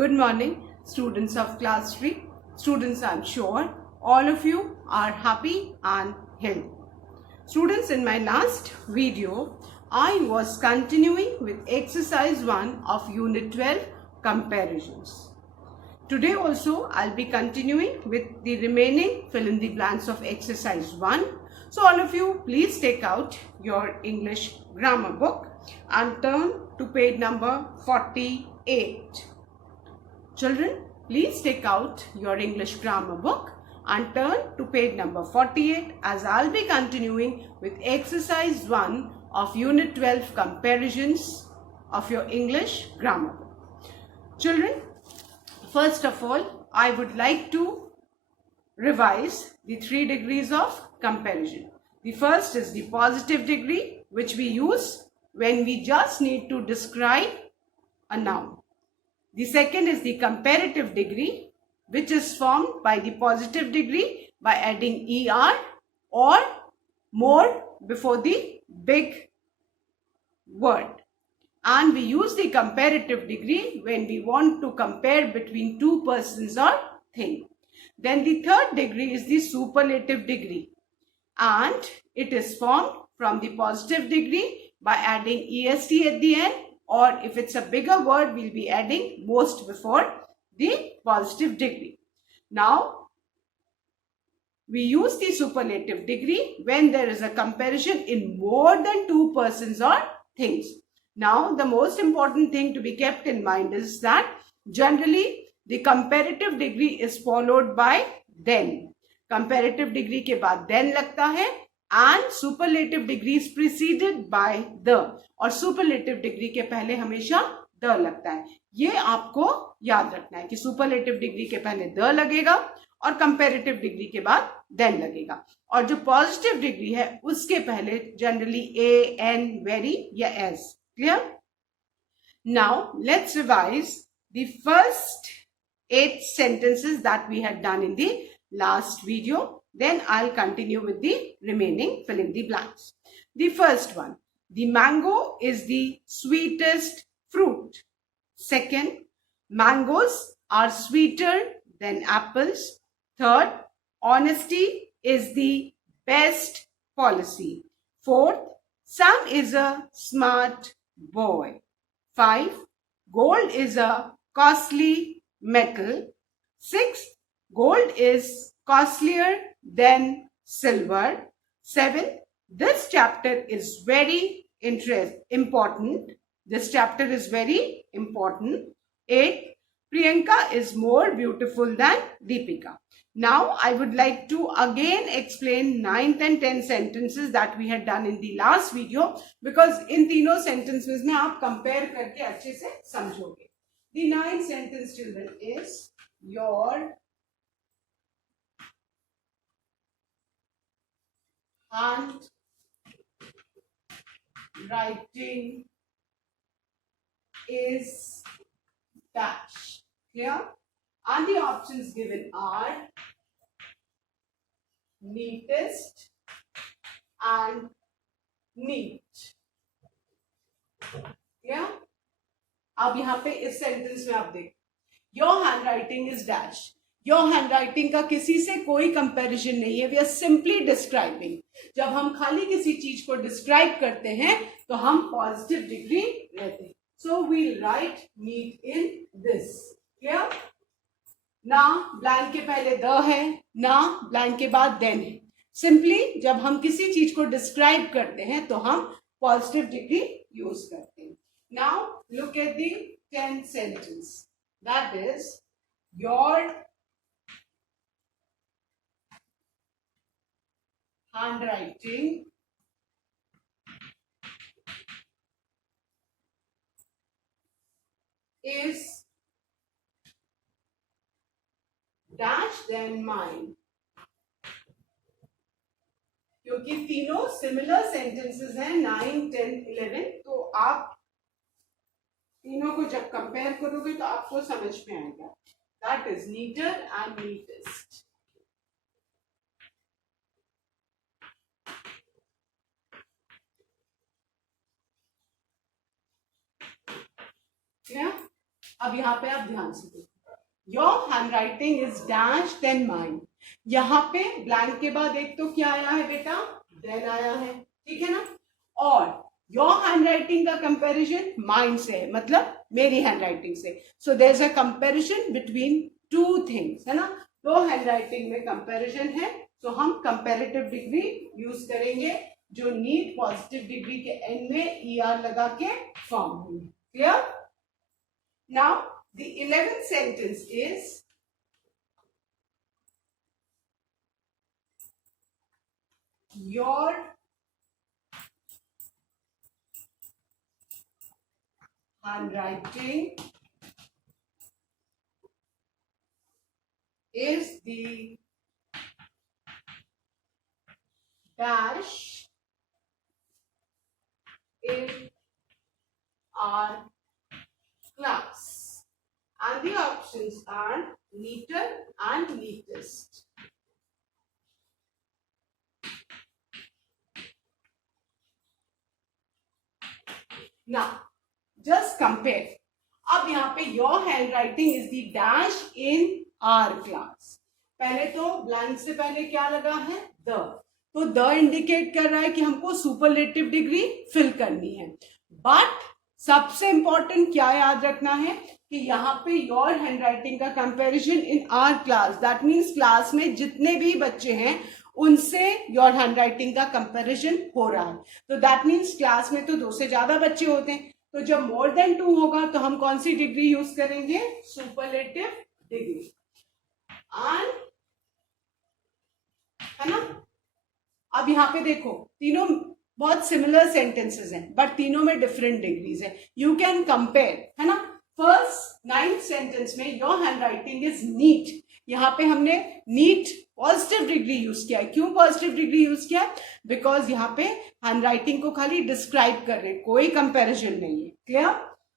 Good morning, students of class 3. Students, I'm sure all of you are happy and healthy. Students, in my last video, I was continuing with exercise 1 of unit 12, comparisons. Today also, I'll be continuing with the remaining fill in the blanks of exercise 1. So all of you, please take out your English grammar book and turn to page number 48. Children, please take out your English grammar book and turn to page number 48 as I'll be continuing with exercise 1 of unit 12, comparisons of your English grammar book. Children, first of all, I would like to revise the 3 degrees of comparison. The first is the positive degree, which we use when we just need to describe a noun. The second is the comparative degree, which is formed by the positive degree by adding ER or more before the big word. And we use the comparative degree when we want to compare between two persons or things. Then the third degree is the superlative degree, and it is formed from the positive degree by adding EST at the end, or if it's a bigger word, we'll be adding most before the positive degree. Now, we use the superlative degree when there is a comparison in more than two persons or things. Now, the most important thing to be kept in mind is that generally the comparative degree is followed by then. Comparative degree के बाद then लगता है and superlative degree is preceded by the, और superlative degree के पहले हमेशा the लगता है. ये आपको याद रखना है कि superlative degree के पहले the लगेगा और comparative degree के बाद then लगेगा, और जो positive degree है उसके पहले generally a, n, very या as. Clear? Now let's revise the first 8 sentences that we had done in the last video. Then I'll continue with the remaining fill in the blanks. The first one, the mango is the sweetest fruit. Second, mangoes are sweeter than apples. Third, honesty is the best policy. Fourth, Sam is a smart boy. 5, gold is a costly metal. 6, gold is costlier than silver. 7, this chapter is very important. This chapter is very important. 8, Priyanka is more beautiful than Deepika. Now I would like to again explain 9th and 10th sentences that we had done in the last video, because in तीनों sentences में आप compare करके अच्छे से समझोगे. The 9th sentence, children, is your handwriting is dash. Clear? And the options given are neatest and neat. Clear? अब यहाँ पे इस सेंटेंस में आप देख, your handwriting is dash. Your handwriting का किसी से कोई कंपैरिजन नहीं है. We are simply describing. जब हम खाली किसी चीज को डिस्क्राइब करते हैं तो हम पॉजिटिव डिग्री लेते हैं. So we write neat in this. Clear? ना ब्लैंक के पहले द है, ना ब्लैंक के बाद देन है. सिंपली जब हम किसी चीज को डिस्क्राइब करते हैं तो हम पॉजिटिव डिग्री यूज करते हैं. Now look at the 10th sentence. That is, your handwriting is dash than mine. क्योंकि तीनों सिमिलर सेंटेंसेस हैं 9, 10, 11, तो आप तीनों को जब कंपेयर करोगे तो आपको समझ में आएगा. That is neater and neatest. अब यहाँ पे आप ध्यान से देखो, your handwriting is dash than mine. यहाँ पे ब्लैंक के बाद एक तो क्या आया है बेटा, देन आया है, ठीक है ना। और योर हैंड राइटिंग का कंपैरिजन माइन से है, मतलब मेरी हैंड राइटिंग से। So there is a comparison between two things, है ना। दो हैंड राइटिंग में कंपैरिजन है, तो हम कंपैरेटिव डिग्री यूज करेंगे, जो नीट पॉजिटिव डिग्री के एंड में ER लगा के फॉर्म हुई। Clear? Now the 11th sentence is your handwriting is the dash in our class, and the options are neater and neatest. Now just compare. अब यहाँ पे your handwriting is the dash in our class. पहले तो ब्लैंक से पहले क्या लगा है, द, तो द इंडिकेट कर रहा है कि हमको सुपरलेटिव डिग्री फिल करनी है। बट सबसे इंपॉर्टेंट क्या याद रखना है कि यहाँ पे योर हैंडराइटिंग का comparison in our class, that means class में जितने भी बच्चे हैं उनसे योर हैंडराइटिंग का कंपैरिजन हो रहा है। तो दैट मीन्स क्लास में तो 2 से ज्यादा बच्चे होते हैं, तो जब मोर देन 2 होगा तो हम कौन सी डिग्री यूज करेंगे, सुपरलेटिव डिग्री। एंड है ना। अब यहाँ पे देखो, तीनों बहुत सिमिलर सेंटेंसेस हैं, बट तीनों में डिफरेंट डिग्रीज है। यू कैन कंपेयर, है ना। फर्स्ट 9th सेंटेंस में योर हैंडराइटिंग इज नीट, यहाँ पे हमने नीट पॉजिटिव डिग्री यूज किया है। क्यों पॉजिटिव डिग्री यूज किया है, बिकॉज यहाँ पे हैंडराइटिंग को खाली डिस्क्राइब कर रहे हैं, कोई कंपैरिजन नहीं है। Clear?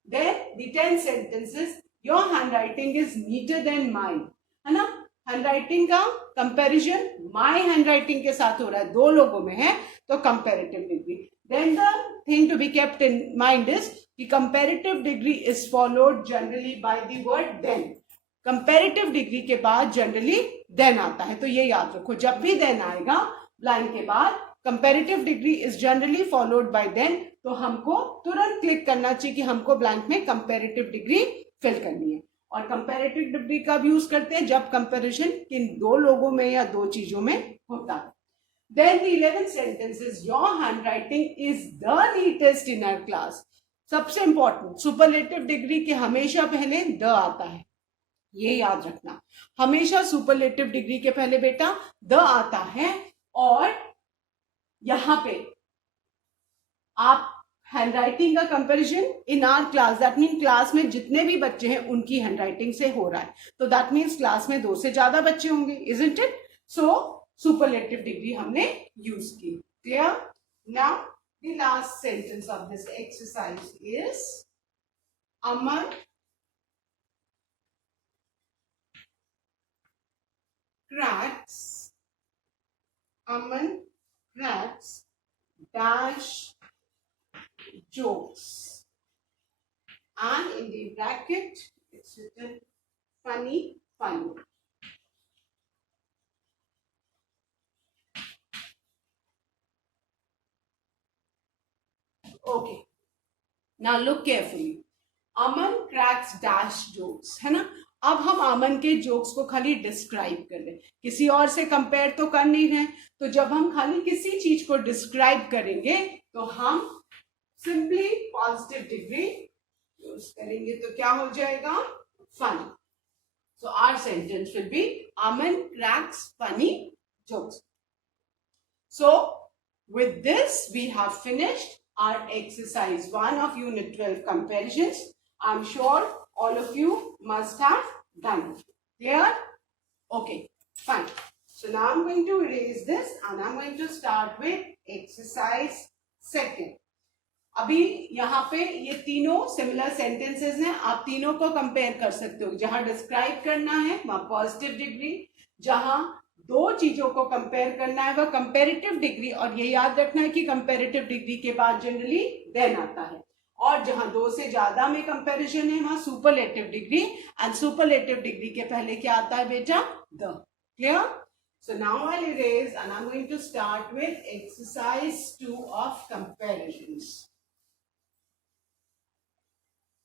Then the 10th sentences, your handwriting is neater than mine, है ना। हैंडराइटिंग का कंपैरिजन माय हैंडराइटिंग के साथ हो रहा है, 2 लोगों में है, तो comparative degree. Then the thing to be kept in mind is कि comparative degree is followed generally by the word than. Comparative degree के बाद जनरली देन आता है, तो ये याद रखो, जब भी देन आएगा ब्लैंक के बाद, comparative degree is generally followed by than, तो हमको तुरंत क्लिक करना चाहिए कि हमको ब्लैंक में कंपैरेटिव डिग्री फिल करनी है। और कंपैरेटिव डिग्री कब यूज करते हैं, जब कंपैरिजन किन 2 लोगों में या 2 चीजों में होता है। Then the 11th sentence is your handwriting is the neatest in our class. सबसे इंपॉर्टेंट, सुपरलेटिव डिग्री के हमेशा पहले द आता है, ये याद रखना। हमेशा सुपरलेटिव डिग्री के पहले बेटा द आता है। और यहां पे आप हैंडराइटिंग का comparison in our class, that mean class में जितने भी बच्चे हैं उनकी हैंडराइटिंग से हो रहा है, तो दैट मीन्स क्लास में 2 से ज्यादा बच्चे होंगे, isn't it. So superlative degree हमने यूज की। Clear? Now the last sentence of this exercise is Aman cracks dash jokes, and in the bracket it's written funny. Okay, now look carefully. Aman cracks dash jokes, है ना। अब हम अमन के जोक्स को खाली डिस्क्राइब कर रहे हैं, किसी और से कंपेयर तो कर नहीं रहे। तो जब हम खाली किसी चीज को डिस्क्राइब करेंगे तो हम सिंपली पॉजिटिव डिग्री यूज करेंगे, तो क्या हो जाएगा, funny. So our sentence will be among cracks funny jokes. So with this we have finished our exercise 1 of unit 12 comparisons. I'm sure all of you must have done it. Clear? Okay, fine. So now I'm going to erase this and I'm going to start with exercise 2. अभी यहाँ पे ये तीनों similar sentences हैं, आप तीनों को कंपेयर कर सकते हो। जहां डिस्क्राइब करना है वहां पॉजिटिव डिग्री, जहां 2 चीजों को कंपेयर करना है वह कंपेरेटिव डिग्री, और ये याद रखना है कि कंपेरेटिव डिग्री के बाद जनरली देन आता है। और जहां 2 से ज्यादा में कंपैरिजन है वहां superlative degree, and superlative degree के पहले क्या आता है बेटा? The. Clear? So now I'll erase and I'm going to start with exercise 2 of comparisons.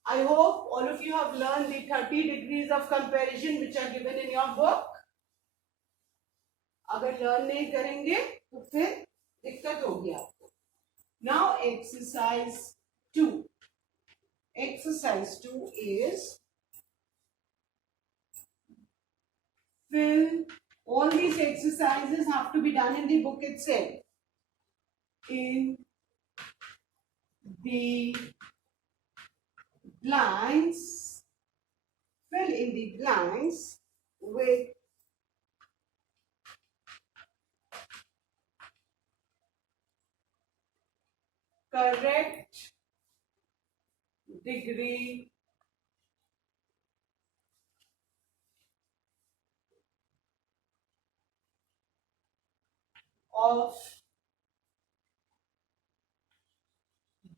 I hope all of you have learned the 30 degrees of comparison which are given in your book. अगर लर्न नहीं करेंगे तो फिर दिक्कत होगी आपको. Now exercise 2. Exercise 2 is fill. All these exercises have to be done in the book itself. In the blanks, fill in the blanks with correct degree of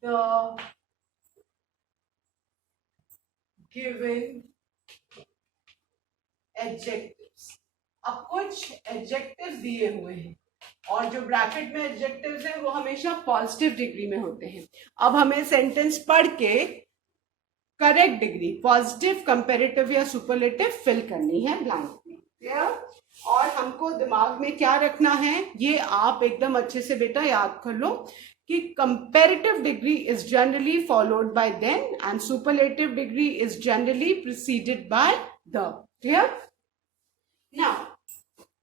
the given adjectives. अब कुछ adjectives दिए हुए हैं और जो ब्रैकेट में एडजेक्टिव्स हैं वो हमेशा पॉजिटिव डिग्री में होते हैं. अब हमें सेंटेंस पढ़ के करेक्ट डिग्री पॉजिटिव, कंपैरेटिव या सुपरलेटिव फिल करनी है ब्लैंक में. क्लियर? और हमको दिमाग में क्या रखना है, ये आप एकदम अच्छे से बेटा याद कर लो कि comparative degree is generally followed by than and superlative degree is generally preceded by the. Clear? Now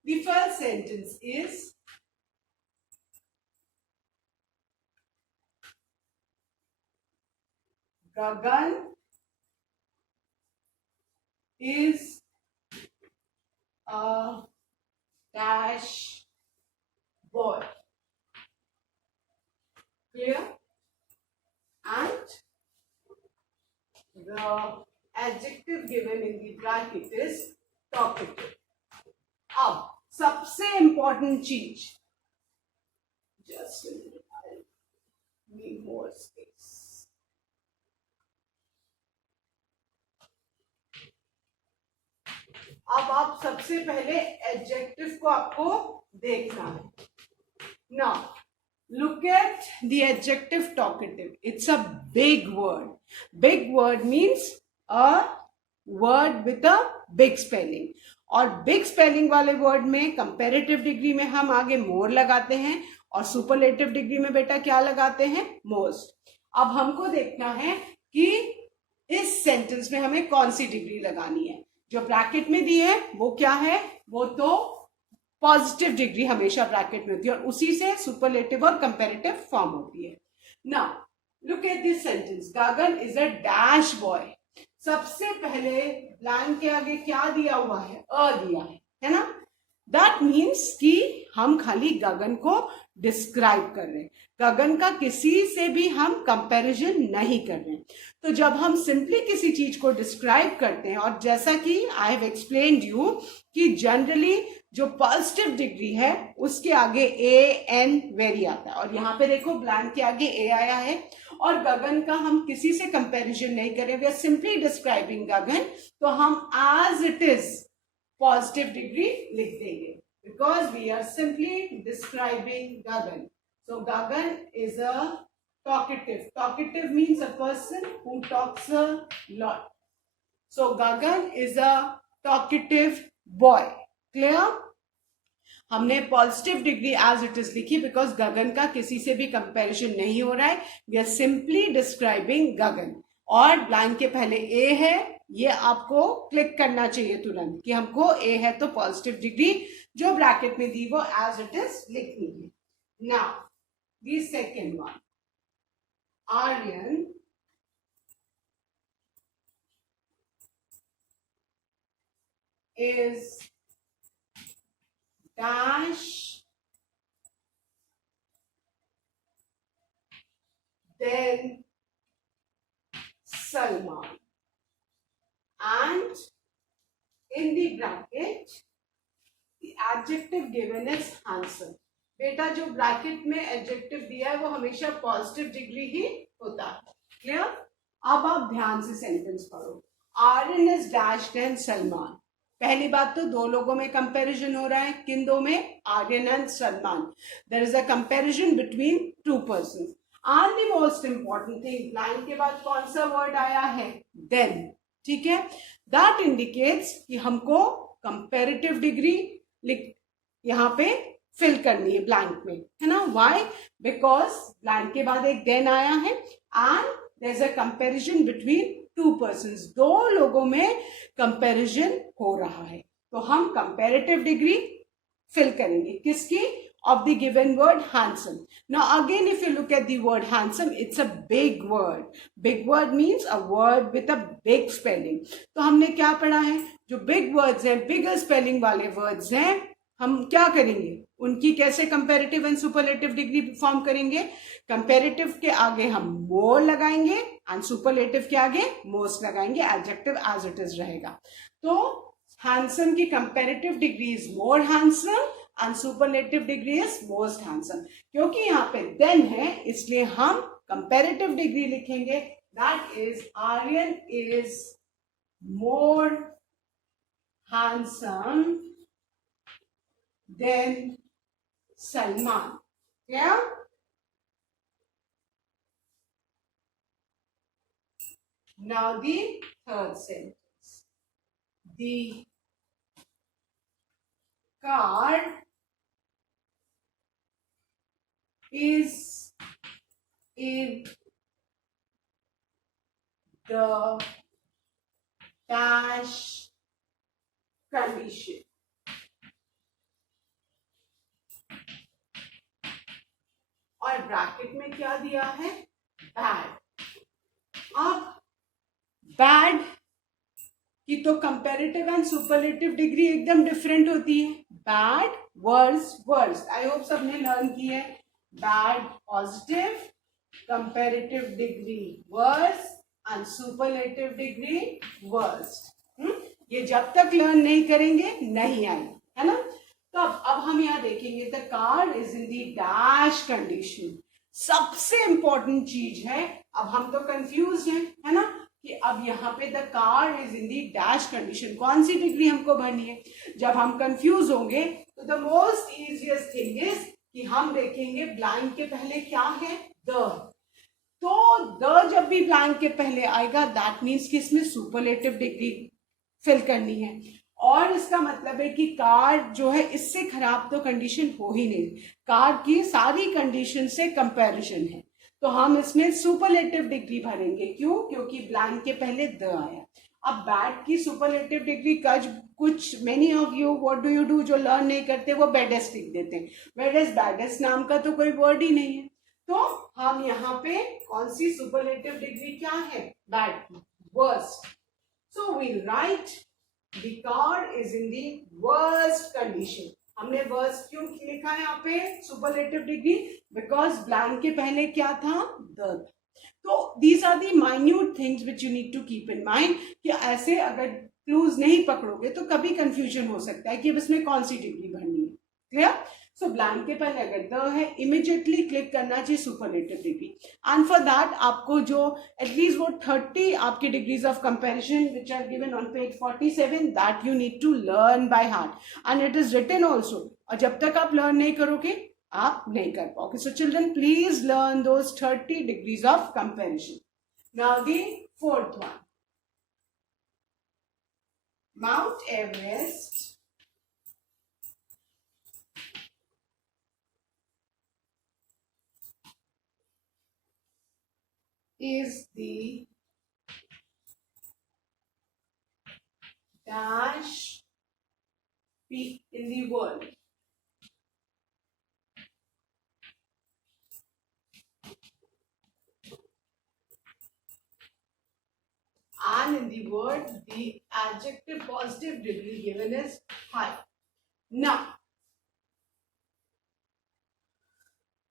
the first sentence is Gagan is a dash boy. Clear? And the adjective given in the bracket is talkative. अब सबसे important चीज, just a minute, I need more space. अब आप सबसे पहले एडजेक्टिव को आपको देखना है. Now look at the adjective talkative. It's a big word. Big word means a word with a big spelling, और बिग स्पेलिंग वाले वर्ड में कंपैरेटिव डिग्री में हम आगे मोर लगाते हैं और सुपरलेटिव डिग्री में बेटा क्या लगाते हैं? मोस्ट. अब हमको देखना है कि इस सेंटेंस में हमें कौन सी डिग्री लगानी है. जो ब्रैकेट में दी है वो क्या है? वो तो पॉजिटिव डिग्री हमेशा ब्रैकेट में होती है और उसी से सुपरलेटिव और कंपैरेटिव फॉर्म होती है. Now look at this sentence. Gagan is a dash boy. सबसे पहले ब्लैंक के आगे क्या दिया हुआ है? अ दिया है ना? दैट मीन्स कि हम खाली गगन को डिस्क्राइब कर रहे हैं. गगन का किसी से भी हम कंपैरिजन नहीं कर रहे हैं. तो जब हम सिंपली किसी चीज को डिस्क्राइब करते हैं, और जैसा कि आई हैव एक्सप्लेन्ड यू कि जनरली जो पॉजिटिव डिग्री है उसके आगे ए एन वेरी आता है, और यहाँ पे देखो ब्लैंक के आगे ए आया है, और गगन का हम किसी से कंपैरिजन नहीं करें, we are simply describing Gagan, तो हम as it is positive degree लिख देंगे because we are simply describing Gagan. So Gagan is a talkative. Talkative means a person who talks a lot. So Gagan is a talkative boy. Clear? हमने positive degree as it is लिखी because Gagan का किसी से भी comparison नहीं हो रहा है. We are simply describing Gagan, और ब्लैंक के पहले ए है, ये आपको क्लिक करना चाहिए तुरंत कि हमको ए है तो पॉजिटिव डिग्री जो ब्रैकेट में दी वो एज इट इज लिखनी है. Now the second one, Aryan is dash then Salman, and in the bracket the adjective given is handsome. बेटा जो ब्रैकेट में एडजेक्टिव दिया है वो हमेशा पॉजिटिव डिग्री ही होता है. क्लियर? अब आप ध्यान से सेंटेंस पढ़ो. Aryan is dashed and Salman. पहली बात तो दो लोगों में कंपैरिजन हो रहा है. किन दो में? Aryan and Salman. There is a comparison between two persons. And the most important thing, line के बाद कौन सा वर्ड आया है? देन. ठीक है, दैट इंडिकेट्स कि हमको कंपैरेटिव डिग्री यहाँ पे फिल करनी है ब्लैंक में, है ना? व्हाई? बिकॉज ब्लैंक के बाद एक देन आया है and there is a comparison between two persons. दो लोगों में कंपैरिजन हो रहा है, तो हम कंपैरेटिव डिग्री फिल करेंगे. किसकी? of the given word handsome. Now again, if you look at the word handsome, it's a big word. Big word means a word with a big spelling. तो हमने क्या पढ़ा है? जो big words हैं, bigger spelling वाले words हैं, हम क्या करेंगे? उनकी कैसे comparative and superlative degree form करेंगे? कंपैरेटिव के आगे हम more लगाएंगे एंड सुपरलेटिव के आगे most लगाएंगे. एडजेक्टिव एज इट इज रहेगा. तो हैंडसम की comparative degree is more handsome and superlative degree is most handsome. क्योंकि यहाँ पे देन है, इसलिए हम कंपैरेटिव डिग्री लिखेंगे. That is Aryan is more handsome than Salman. क्या? Now the third sentence. The car is in the dash condition. और bracket में क्या दिया है? बैड. अब बैड की तो कंपैरेटिव एंड सुपरलेटिव डिग्री एकदम डिफरेंट होती है. Bad, worse, worst. I hope सबने लर्न की है. Bad positive, comparative degree worse and superlative degree worst. ये जब तक लर्न नहीं करेंगे नहीं आई, है ना? तो अब हम यहाँ देखेंगे the car is in the dash condition. सबसे इंपॉर्टेंट चीज है. अब हम तो कंफ्यूज हैं, है ना, कि अब यहाँ पे the car is in the dash condition, कौन सी डिग्री हमको भरनी है? जब हम कंफ्यूज होंगे तो the most easiest thing is कि हम देखेंगे ब्लैंक के पहले क्या है? द. तो द जब भी ब्लैंक के पहले आएगा दैट मीन्स कि इसमें सुपरलेटिव डिग्री फिल करनी है. और इसका मतलब है कि कार जो है इससे खराब तो कंडीशन हो ही नहीं. कार की सारी कंडीशन से कंपैरिजन है, तो हम इसमें सुपरलेटिव डिग्री भरेंगे. क्यों? क्योंकि ब्लैंक के पहले द आया. अब बैड की सुपरलेटिव डिग्री कुछ many of you what do you do, जो लर्न नहीं करते वो बेडेस्ट लिख देते हैं. वेरेस बेडेस्ट नाम का तो कोई वर्ड ही नहीं है. तो हम यहाँ पे कौन सी सुपरलेटिव डिग्री क्या है? Bad, worst. So we write the car is in the worst condition. हमने वर्स्ट क्यों लिखा है यहाँ पे सुपरलेटिव डिग्री? बिकॉज ब्लैंक के पहले क्या था? द. तो these are the minute things which you need to keep in mind कि ऐसे अगर क्लूज नहीं पकड़ोगे तो कभी कंफ्यूजन हो सकता है कि अब इसमें कौन सी डिग्री भरनी है. क्लियर? सो ब्लैंक के पहले अगर द है इमीडिएटली क्लिक करना चाहिए superlative degree. And for that आपको जो एटलीस्ट वो 30 आपकी degrees of comparison which are given on page 47 that you need to learn by heart and it is written also. और जब तक आप लर्न नहीं करोगे आप नहीं कर पाओगे. So children please learn those 30 degrees of comparison. Now the fourth one, mount Everest is the dash peak in the world. And in the word, the adjective positive degree given is high. Now,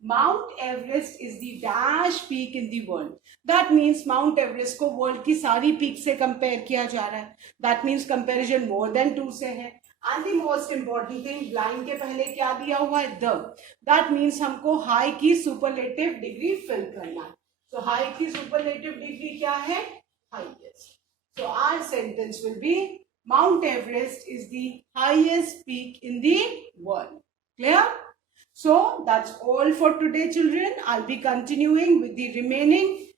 Mount Everest is the dash peak in the world. That means Mount Everest को world की सारी peak से compare किया जा रहा है. That means comparison more than 2 से है. And the most important thing, blind के पहले क्या दिया हुआ है? The. That means हमको high की superlative degree fill करना है. So high की superlative degree क्या है? Highest. So our sentence will be Mount Everest is the highest peak in the world. Clear? So that's all for today, children. I'll be continuing with the remaining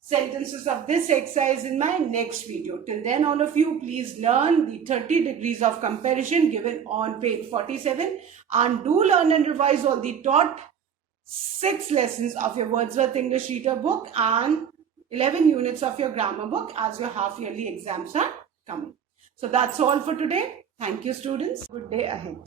sentences of this exercise in my next video. Till then, all of you, please learn the 30 degrees of comparison given on page 47 and do learn and revise all the taught 6 lessons of your Wordsworth English Reader book and 11 units of your grammar book as your half-yearly exams are coming. So that's all for today. Thank you, students. Good day ahead.